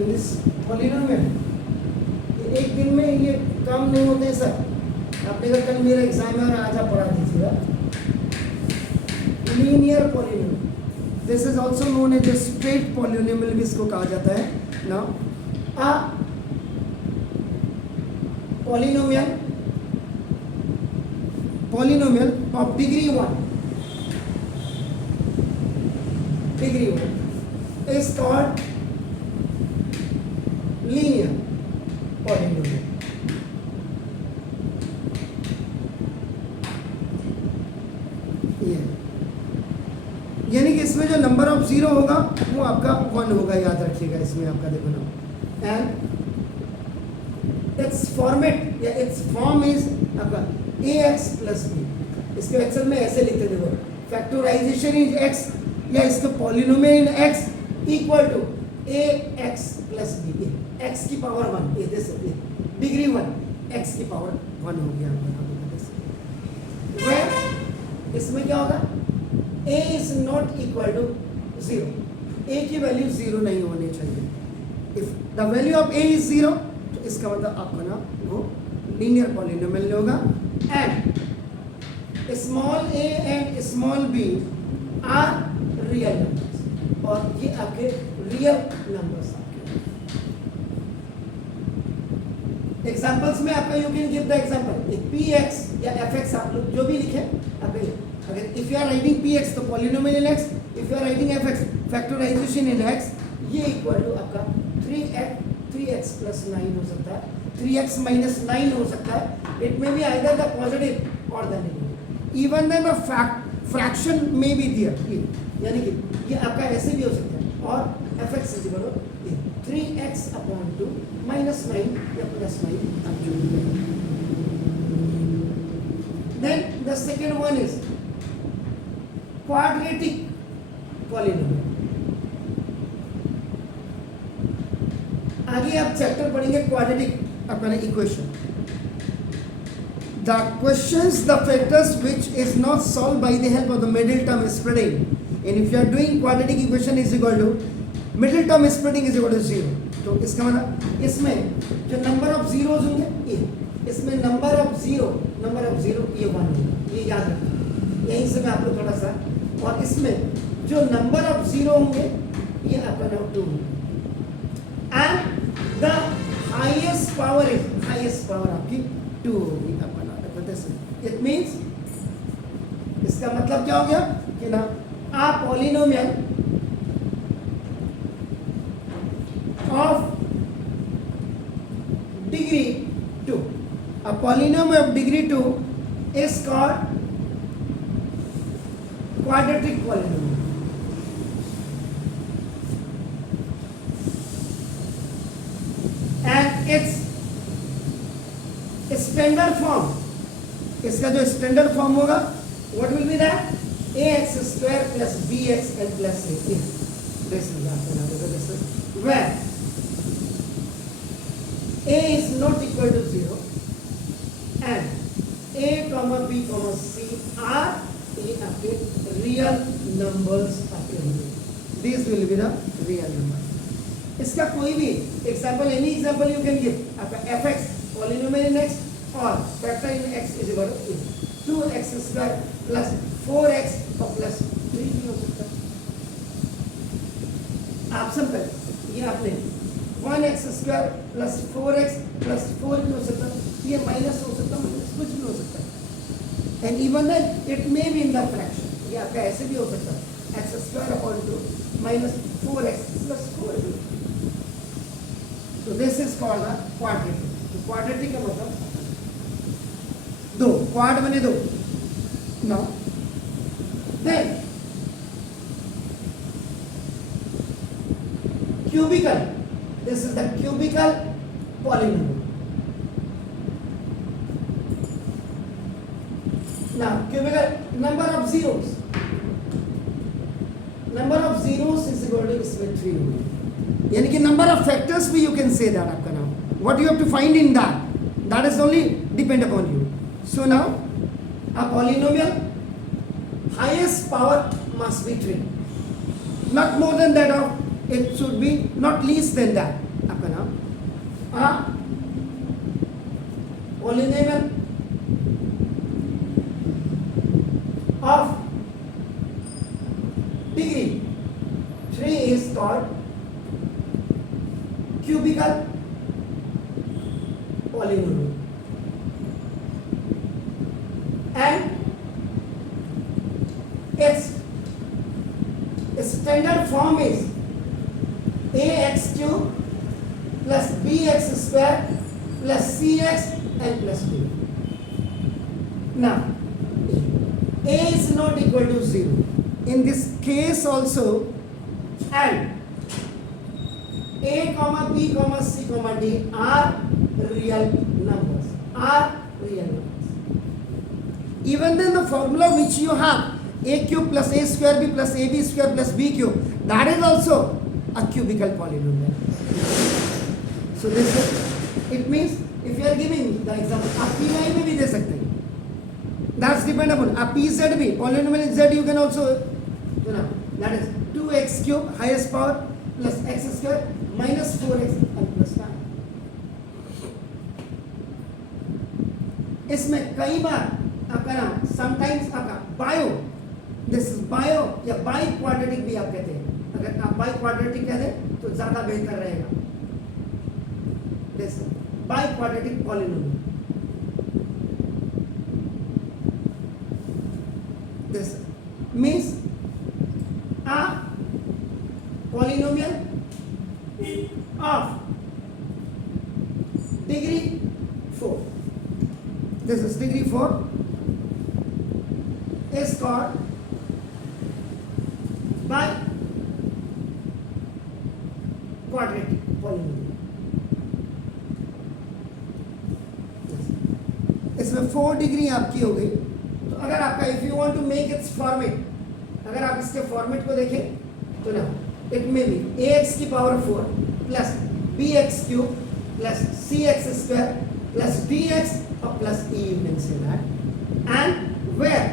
In this polynomial. एक दिन में ये काम नहीं होते सर। आपने कहा कल मेरा एग्जाम है और आज आप पढ़ा दीजिएगा। Linear polynomial, this is also known as straight polynomial भी इसको कहा जाता है। Now a polynomial of degree 1 is called linear polynomial. यानी कि इसमें जो नंबर ऑफ जीरो होगा वो आपका 1 होगा, याद रखिएगा। इसमें आपका देखो ना, एंड इट्स फॉर्मेट या इट्स फॉर्म इज आपका ax प्लस b। इसके एक्सेल में ऐसे लिखते देखो, फैक्टराइजेशन इज x या इसका polynomial in x equal to ax plus b। x की पावर 1, ये दे सकते डिग्री 1 x की पावर 1 हो गया। इसमें क्या होगा, a is not equal to 0, a की वैल्यू 0 नहीं होनी चाहिए। If the value of a is 0 तो इसका मतलब आपका ना वो लीनियर पॉलिनोमियल होगा। And small a and small b are real numbers, और ये आपके रियल नंबर्स आपके। एग्जांपल्स में आपका you can give the example px या fx, आप लोग जो भी लिखे आपके। अगर if you are writing px तो polynomial in x, if you are writing fx factorisation in x, ये इक्वल टू आपका 3x प्लस 9 हो सकता है, 3x minus 9 हो सकता है। It may be either the positive और the negative, even then the fraction may be there, यानी कि ये आपका ऐसे भी हो सकता है। और fx is equal to 3x upon 2 minus 9 या प्लस 9 आप जो भी। Then the second one is quadratic polynomial. आगे आप चैप्टर पढ़ेंगे क्वाड्रेटिक अपना equation. The questions, the factors which is not solved by the help of the middle term spreading, and if you are doing quadratic equation is equal to middle term spreading is equal to 0, तो इसका मतलब इसमें जो number of zeros होंगे ये, इसमें number of zero ये 1 होगा, ये याद रखना। यहीं से मैं आपको थोड़ा सा, और इसमें जो नंबर ऑफ जीरो होंगे ये आपका नाम 2 होगा। एंड द हाईएस्ट पावर आपकी 2 होगी आपका। इट मीन्स इसका मतलब क्या हो गया कि ना a polynomial of degree 2, a polynomial of degree 2 is called quadratic polynomial. And its standard form, इसका जो स्टैंडर्ड फॉर्म होगा what will be that ax square plus bx and plus a। This is where a is not equal to 0 and a comma b comma c are आपके real numbers आपके होंगे। This will be the real number. इसका कोई भी example, any example you can give. आपका fx polynomial in x और factor in x is equal to 2x square plus 4x और plus 3 भी हो सकता है। आप सिंपल ये आपने 1x square plus 4x plus 4 भी हो सकता है, ये माइनस हो सकता है, माइनस कुछ भी हो सकता है। And even then it may be in the fraction, ये आपका ऐसे भी हो सकता है x square upon 2 minus 4x plus 4 भी। तो this is called the quadratic. तो क्वाड्रेटिक का मतलब दो, क्वाड बने 2। Now then cubical, this is the cubical polynomial. Now cubical number of zeros is equal to इसमें 3 होगी, यानी कि number of factors भी you can say that आपका नाम, what you have to find in that is only depend upon you. So now a polynomial highest power must be 3, not more than that, of it should be not least than that, आपका नाम polynomial of degree 3 is called cubical polynomial, and its standard form is ax cube plus bx square plus cx and plus b. Now a is not equal to 0 in this case also, and a comma b comma c comma d are real numbers, even then the formula which you have a cube plus a square b plus ab square plus b cube, that is also a cubical polynomial. So this is, it means if you are giving the example आप p y में भी दे सकते हैं, that's dependable. a p z भी polynomial z you can also, you know, that is 2x cube highest power plus x square minus 4x and plus 5. इसमें कई बार आपका नाम समटाइम्स आपका बायो, दिस इज बायो या बाई क्वाड्रेटिक भी आप कहते हैं. अगर आप बाई क्वाड्रेटिक कह दें तो ज्यादा बेहतर रहेगा. This by quadratic polynomial, this means a polynomial of degree 4. This is degree 4 is called by quadratic polynomial. इसमें 4 डिग्री आपकी हो गई. तो अगर आपका if you want to make its format, अगर आप इसके फॉर्मेट को देखें तो ना इट मे बी ax की power 4 plus bx cube plus cx square plus dx or plus e, you can say that, and where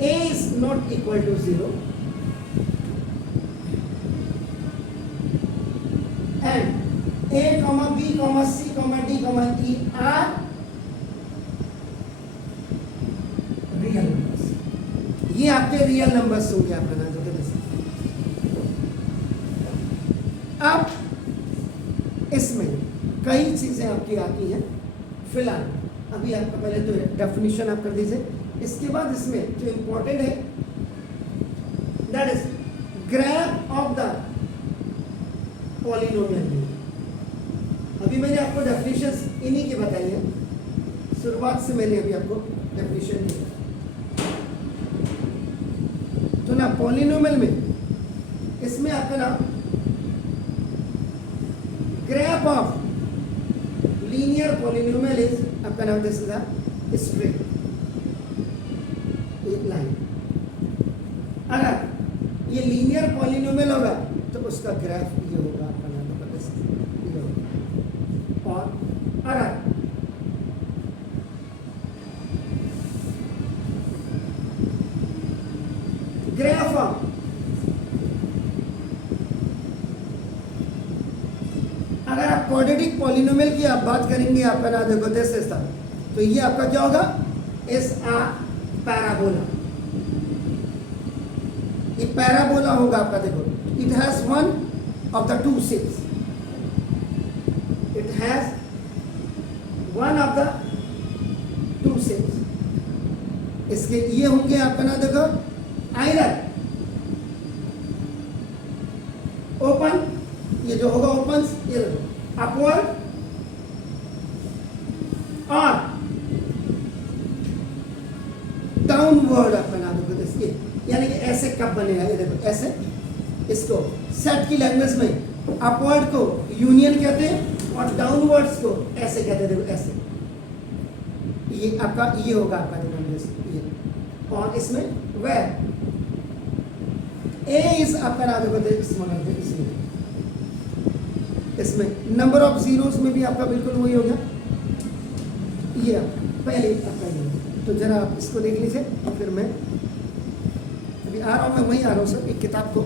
a is not equal to 0 and a comma b comma c comma d comma e are real numbers. ये आपके real numbers होंगे आपका ना जो कहते हैं. अब इसमें कई चीजें आपकी आती हैं. फिलहाल अभी आपका पहले तो डेफिनेशन आप कर दीजिए, इसके बाद इसमें जो इंपॉर्टेंट है that is graph of the polynomial. अभी मैंने आपको डेफिनेशंस इन्हीं की बताई है, शुरुआत से मैंने अभी आपको डेफिनेशन दी. तो ना पॉलिनोमियल में इसमें आपका ना graph of linear polynomial is आपका नाम this is a straight line. अगर ये लीनियर पॉलिनोमियल होगा तो उसका ग्राफ ये होगा आपका नाम दिस ये होगा. और अगर ग्राफ ऑफ अगर आप क्वाड्रेटिक पॉलिनोमियल की आप बात करेंगे आपका ना देखो दिस इज द, तो ये आपका क्या होगा इज अ पैराबोला. ये पैराबोला होगा आपका. देखो it has one of the two seeds, it has one of the two seeds. इसके ये होंगे आपका ना देखो आइदर ओपन, ये जो होगा ओपन ये अपवर्ड और डाउनवर्ड आप बना दोगे. इसके यानी कि ऐसे कब बनेगा, ये देखो ऐसे. इसको सेट की लैंग्वेज में अपवर्ड को यूनियन कहते हैं और डाउनवर्ड्स को ऐसे कहते हैं. देखो ऐसे ये आपका ये होगा आपका देखो ये. और इसमें वेयर ए इज आपका ना देखो इसमें नंबर ऑफ जीरोस में भी आपका बिल्कुल वही होगा. ये पहले आपका ये. तो जरा आप इसको देख लीजिए. फिर मैं अभी आ रहा हूँ, मैं वहीं आ रहा हूँ सर. एक किताब को